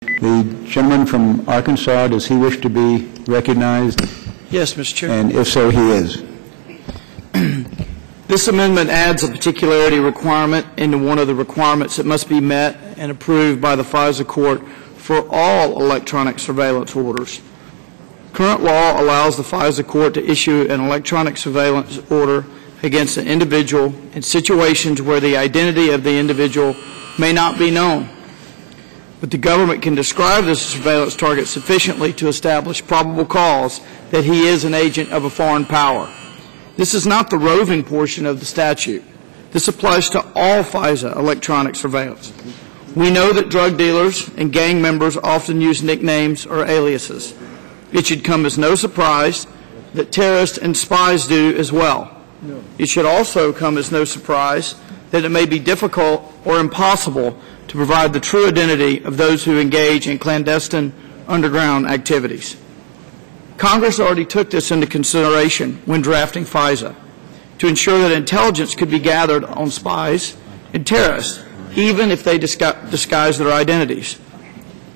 The gentleman from Arkansas, does he wish to be recognized? Yes, Mr. Chair. And if so, he is. This amendment adds a particularity requirement into one of the requirements that must be met and approved by the FISA court for all electronic surveillance orders. Current law allows the FISA court to issue an electronic surveillance order against an individual in situations where the identity of the individual may not be known. But the government can describe this surveillance target sufficiently to establish probable cause that he is an agent of a foreign power. This is not the roving portion of the statute. This applies to all FISA electronic surveillance. We know that drug dealers and gang members often use nicknames or aliases. It should come as no surprise that terrorists and spies do as well. It should also come as no surprise that it may be difficult or impossible to provide the true identity of those who engage in clandestine underground activities. Congress already took this into consideration when drafting FISA to ensure that intelligence could be gathered on spies and terrorists, even if they disguise their identities.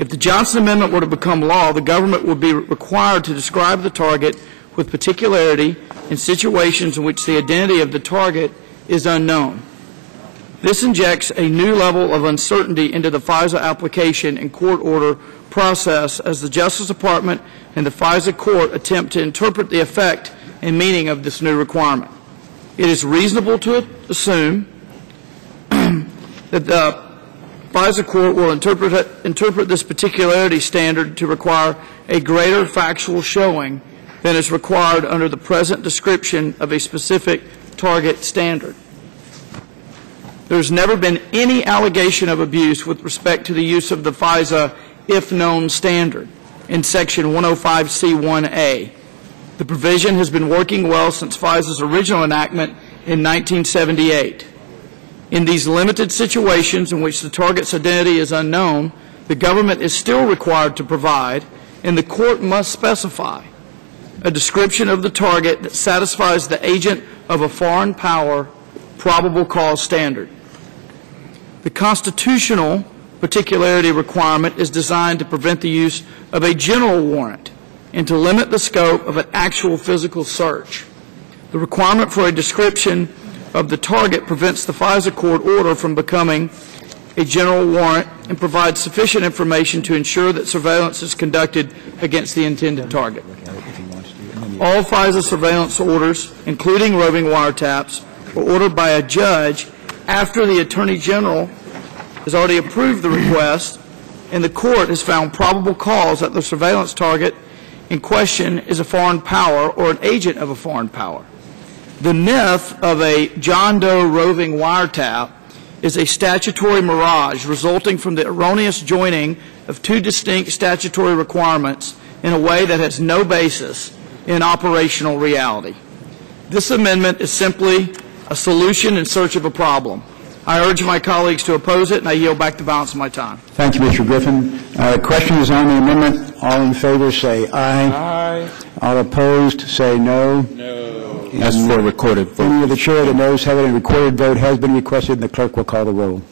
If the Johnson Amendment were to become law, the government would be required to describe the target with particularity in situations in which the identity of the target is unknown. This injects a new level of uncertainty into the FISA application and court order process as the Justice Department and the FISA court attempt to interpret the effect and meaning of this new requirement. It is reasonable to assume that the FISA court will interpret this particularity standard to require a greater factual showing than is required under the present description of a specific target standard. There has never been any allegation of abuse with respect to the use of the FISA if-known standard in Section 105C1A. The provision has been working well since FISA's original enactment in 1978. In these limited situations in which the target's identity is unknown, the government is still required to provide, and the court must specify, a description of the target that satisfies the agent of a foreign power probable cause standard. The constitutional particularity requirement is designed to prevent the use of a general warrant and to limit the scope of an actual physical search. The requirement for a description of the target prevents the FISA court order from becoming a general warrant and provides sufficient information to ensure that surveillance is conducted against the intended target. All FISA surveillance orders, including roving wiretaps, were ordered by a judge after the Attorney General has already approved the request and the court has found probable cause that the surveillance target in question is a foreign power or an agent of a foreign power. The myth of a John Doe roving wiretap is a statutory mirage resulting from the erroneous joining of two distinct statutory requirements in a way that has no basis in operational reality. This amendment is simply a solution in search of a problem. I urge my colleagues to oppose it, and I yield back the balance of my time. Thank you, Mr. Griffin. Questions on the amendment? All in favor say aye. Aye. All opposed say no. No. As for recorded vote. Any of the chair that knows have it, a recorded vote has been requested, and the clerk will call the roll.